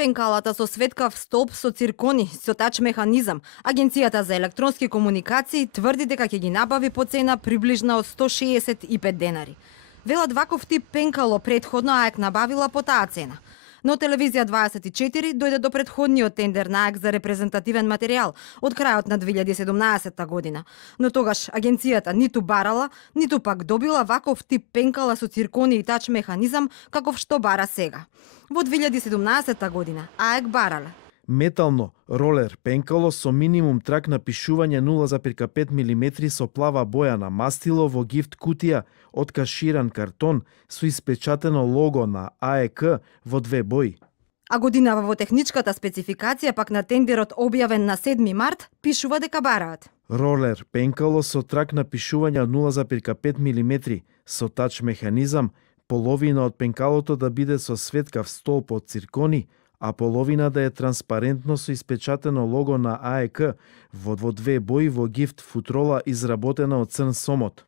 Пенкалата со светкав столб со циркони со тач механизам, Агенцијата за електронски комуникации тврди дека ќе ги набави по цена приближна од 165 денари. Велат ваков тип пенкало претходно АЕК набавила по таа цена. Но Телевизија 24 дојде до претходниот тендер на АЕК за репрезентативен материјал од крајот на 2017 година. Но тогаш агенцијата ниту барала, ниту пак добила ваков тип пенкала со циркони и тач механизам каков што бара сега. Во 2017 година АЕК барале метално ролер пенкало со минимум трак на пишување 0,5 мм со плава боја на мастило во гифт кутија од каширан картон со испечатено лого на АЕК во две бои. А годинава во техничката спецификација пак на тендерот објавен на 7 март пишува дека бараат ролер пенкало со трак на пишување од 0,5 мм со тач механизам, половина од пенкалото да биде со светкав столб од циркони, а половина да е транспарентно со испечатено лого на АЕК во две бои во гифт футрола изработена од црн сомот.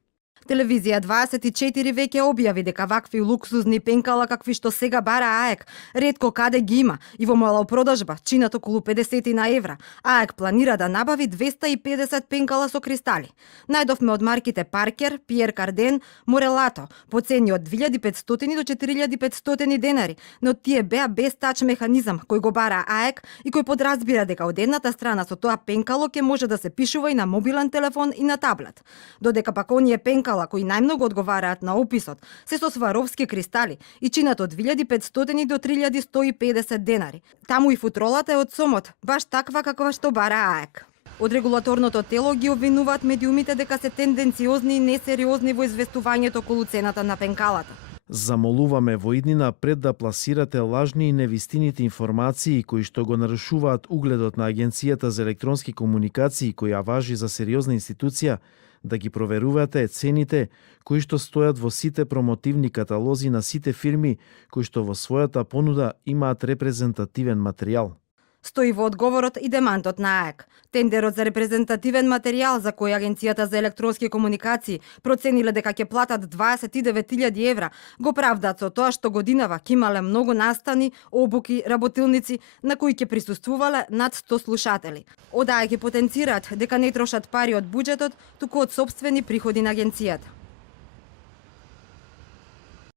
Телевизија 24 веќе објави дека вакви луксузни пенкала какви што сега бара АЕК ретко каде ги има и во малопродажба чинат околу 50 на евра. АЕК планира да набави 250 пенкала со кристали. Најдовме од марките Паркер, Пиер Карден, Морелато по цени од 2500 до 4500 денари, но тие беа без тач механизам кој го бара АЕК и кој подразбира дека од едната страна со тоа пенкало ќе може да се пишува и на мобилен телефон и на таблет. Додека пак оние пенкала кои најмногу одговараат на описот се со сваровски кристали и чинат од 2500 до 3150 денари. Таму и футролата е од сомот, баш таква каква што бара АЕК. Од регулаторното тело ги обвинуваат медиумите дека се тенденциозни и несериозни во известувањето околу цената на пенкалата. Замолуваме во иднина пред да пласирате лажни и невистините информации кои што го нарушуваат угледот на Агенцијата за електронски комуникации која важи за сериозна институција, да ги проверувате цените кои што стојат во сите промотивни каталози на сите фирми кои што во својата понуда имаат репрезентативен материјал. Стои во одговорот и демантот на АЕК. Тендерот за репрезентативен материјал за кој Агенцијата за електронски комуникации процениле дека ќе платат 29.000 евра, го правдаат со тоа што годинава ќе имале многу настани, обуки, работилници на кои ќе присуствувале над 100 слушатели. Од АЕК потенцираат дека не трошат пари од буџетот, туку од сопствени приходи на агенцијата.